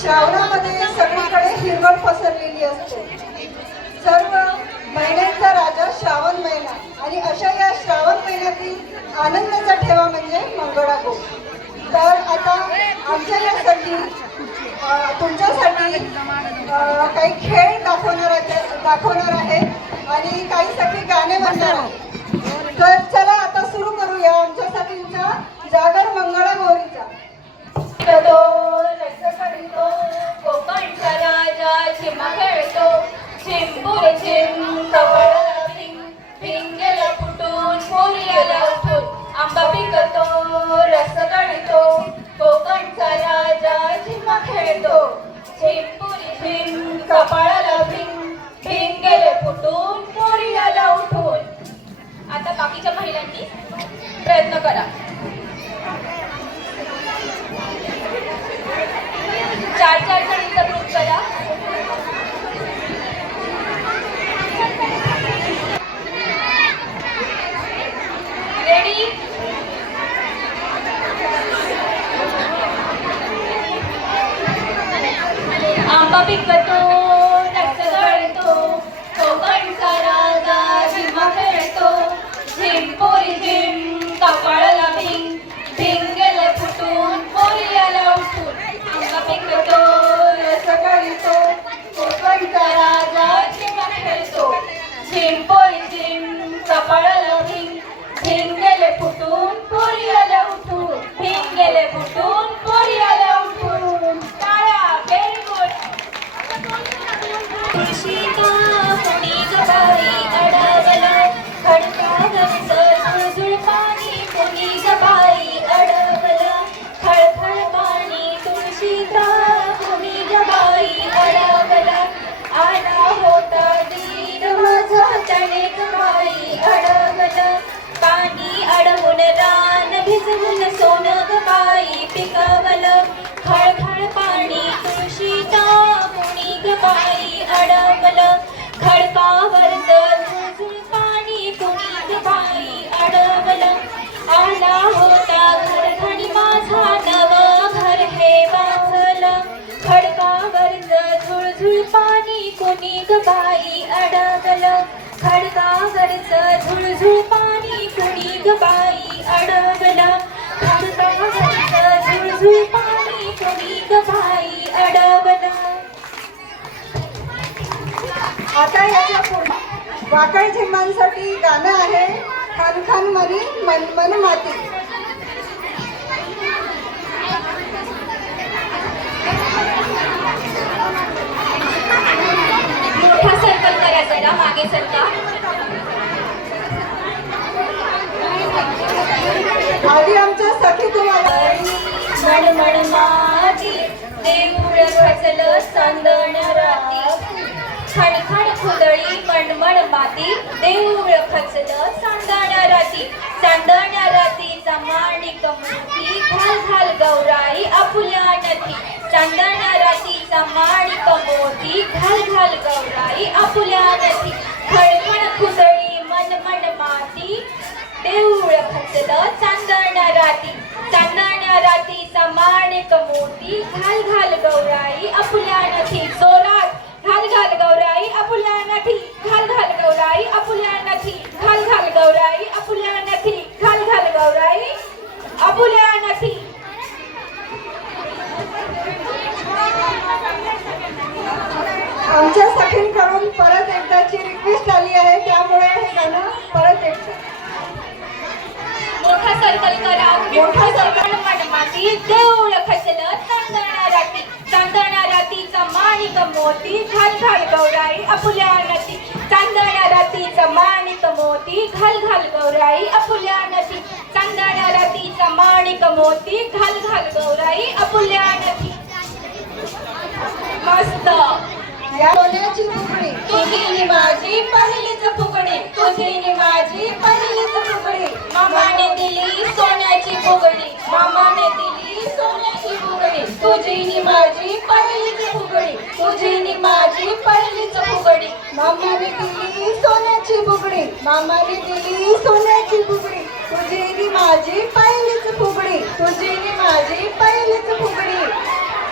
श्रावणामध्ये सगळीकडे हिरवळ पसरलेली असते. सर्व महिन्यांचा राजा श्रावण महिना आणि अशा या श्रावण महिन्यातील आनंदाचा ठेवा म्हणजे मंगळागौर. तर आता आमच्या यासाठी तुमच्यासाठी काही खेळ दाखवणार आहे आणि काहीसाठी गाणे म्हणणार आहे. तर चला आता सुरू करूया आमच्यासाठीचा जागर मंगळागौरीचा. कोकणचा राजा झिम्मा खेळतो, झिंबूर झिम कपाळाला भिंग, भिंगेला फुटून पोरियाला उठून आंबा पिकतो, रस गळतो. कोकणचा राजा झिम्मा खेळतो, झिंबूर झिम कपाळाला भिंग, भिंगेले फुटून पोरियाला उठून. आता बाकीच्या महिलांनी प्रयत्न करा. 4-4 जणींचा ग्रुप करा. रेडी? आंबा पिकतो, रक्त गळतो, कोकणचा राजा झिम्मा खेळतो, झिम पोरी झिम कपाळाला भिंग, भिंगेले फुटून पोरियाला उठून आंबा पिकतो, रस गळतो. कोकणचा राजा झिम्मा खेळतो, झिम पोरी झिम कपाळाला भिंग, भिंगेले फुटून पोरियाला उठून, भिंगेले फुटून पोरियाला उठून. टाळ्या. Very good. तुळशीचा कोणी गबाई अडवलं, खडकावरचं झुळझुळ पाणी कोणी गबाई अडवलं, खळखळ पाणी तुळशीचा कोणी गबाई अडवलं. आला होता दीर माझा त्याने गबाई अडवलं, पाणी अडवून रान भिजवून सोनं गबाई पिकवलं. खळखळ पाणी तुळशीचा कोणी गबाई अडवलं, खडकावरचं झुळझुळ पाणी कोणी गबाई अडवलं. आला होता घरधणी माझा नवं घर हे बांधलं, खडकावरचं झुळझुळ पाणी कोणी गबाई अडवलं, खडकावरचं झुळझुळ पाणी कोणी गबाई अडवलं, खडकावरचं झुळझुळ पाणी कोणी गबाई अडवलं. आता याच्या पुढे वाकळ झिम्मांसाठी गाणं आहे खान खान मनी मन मन माती. मोठा सर्कल करायचा ना, मागे सरका. आधी आमच्या सखी तुम्हाला मणमण माती देऊळ खचलं चांदण्या राती, खणखण खुदळी मणमण माती देऊळ खचलं चांदण्या राती. चांदण्या रातीचा माणिक मोती घाल घाल गौराई आपुल्या नथी, चांदण्या रातीचा माणिक मोती घाल घाल गौराई आपुल्या नथी. खणखण खुदळी मणमण माती देऊळ खचलं चांदण्या राती, चांदण्या रातीचा माणिक मोती घाल घाल गौराई आपुल्या नथी. जोरात घाल घाल गौराई आपुल्या नथी, घाल घाल गौराई आपुल्या नथी, घाल घाल गौराई आपुल्या नथी, घाल घाल गौराई आपुल्या नथी. आमच्या सखींकडून परत एकदाची रिक्वेस्ट आली आहे, त्यामुळे हे गाणं परत एकदा. मोठा सर्कल करा. मोठा सर्कल. माती देऊळ खचलं चांदण्या राती, चांदण्या रातीचा माणिक मोती घाल घाल गौराई आपुल्या नथी, चांदण्या रातीचा माणिक मोती घाल घाल गौराई आपुल्या नथी, चांदण्या रातीचा माणिक मोती घाल घाल गौराई आपुल्या नथी. मस्त. या सोन्याची फुगडी तुझी माझी पहिलीच फुगडी, तुझी माझी पहिलीच फुगडी, मामाने दिली सोन्याची फुगडी, मामाने दिली सोन्याची फुगडी. तुझी माझी पहिलीच फुगडी, तुझी माझी पहिलीच फुगडी, मामाने दिली सोन्याची फुगडी, मामाने दिली सोन्याची फुगडी. तुझी माझी पहिलीच फुगडी, तुझी माझी पहिलीच फुगडी.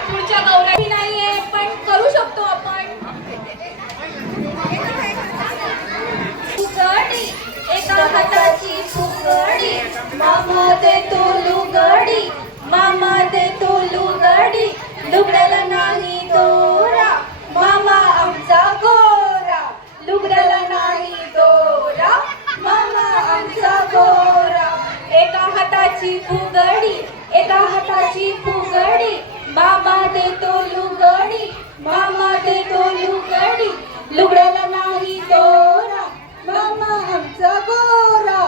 पुढच्या गौराई लुगड्याला नाही दोरा मामा आमचा गोरा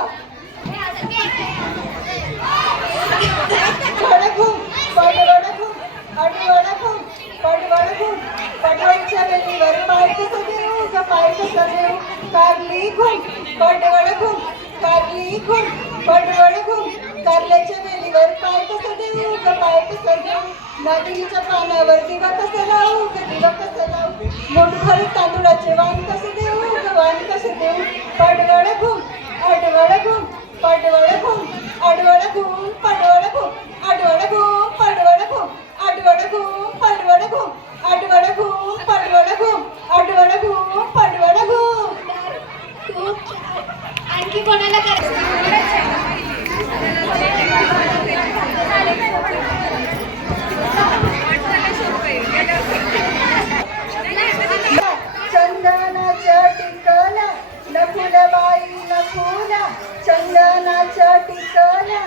घोडघुम पडवडघुम अडवडघुम पडवडघुम पडवडच्या वेलीवर पाय कसं देऊ का पाय कसं देऊ कारली घुम पडवडघुम कारली घुम पडवडघुम कारल्याच्या वेलीवर पाय कसं देऊ का पाय कसं देऊ नागिनीच्या पानावर दिवा कसं लावू का दिवा कसं लावू मोठभर तांदूळाचे वाण कसं देऊ का वाण कसं देऊ पडवडघुम अडवडघुम पडवडघुम अडवडघुम पडवडघुम अडवडघुम पडवडघुम अडवडघुम पडवडघुम अडवडघुम पडवडघुम अडवडघुम पडवडघुम आणखी कोणाला चंदनाच्या टिकल्या नकुलबाई नकुला चंदनाच्या टिकल्या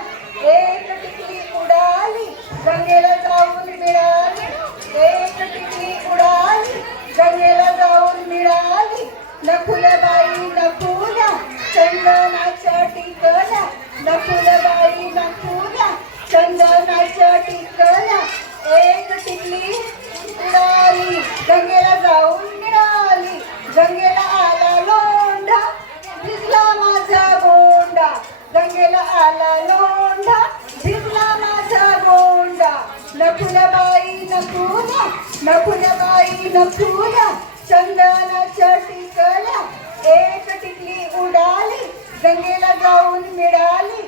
एक टिकली उडाली गंगेला जाऊन मिळाली एक टिकली उडाली गंगेला जाऊन मिळाली नकुलबाई नकुला चंदनाच्या टिकल्या नकुलबाई नकुला चंदनाच्या टिकल्या एक टिकली उडाली गंगेला जाऊन मिळाली गंगेला आला लोंढा भिजला माझा गोंडा गंगेला आला लोंढा भिजला माझा गोंडा नकुलबाई नकुला नकुलबाई नकुला चंदनाच्या टिकल्या एक टिकली उडाली गंगेला जाऊन मिळाली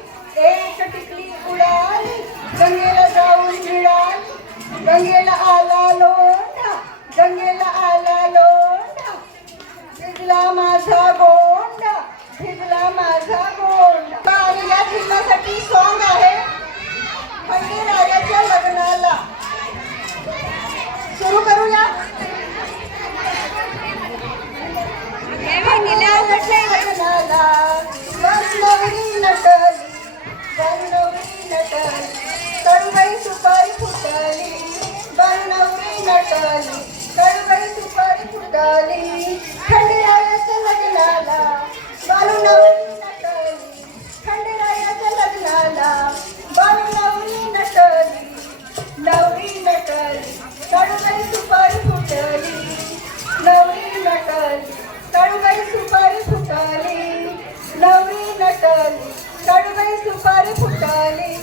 एक टिकली उडाली गंगेला जाऊन मिळाली गंगेला आला लोंढा गंगेला आला लोंढा भिजला माझा गोंडा भिजला माझा गोंडा आणि या फिल्मासाठी सॉन्ग आहे खंडेरायाच्या लग्नाला सुरू करूया लग्नाला वरनवरी नटली वरनवरी नटली कडूबाई सुपारी फुटली वरनवरी नटली कडूबाई सुपारी फुटली खंडेरायाच्या लग्नाला बाळूनवरी नटली खंडेरायाच्या लग्नाला बाळूनवरी नटली नवरी नटली कडूबाई सुपारी फुटली नवरी नटली कडूबाई सुपारी फुटली नवरी नटली कडूबाई सुपारी फुटली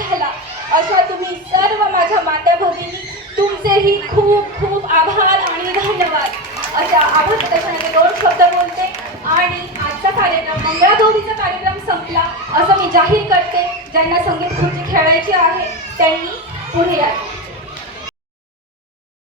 झाला अशा तुम्ही सर्व माझ्या माता भगिनी तुमचेही खूप खूप आभार आणि धन्यवाद अशा आभार प्रदर्शनाचे 2 शब्द बोलते आणि आजचा कार्यक्रम मंगळागौरीचा कार्यक्रम संपला असं मी जाहीर करते ज्यांना संगीत खुर्ची खेळायची आहे त्यांनी पुढे या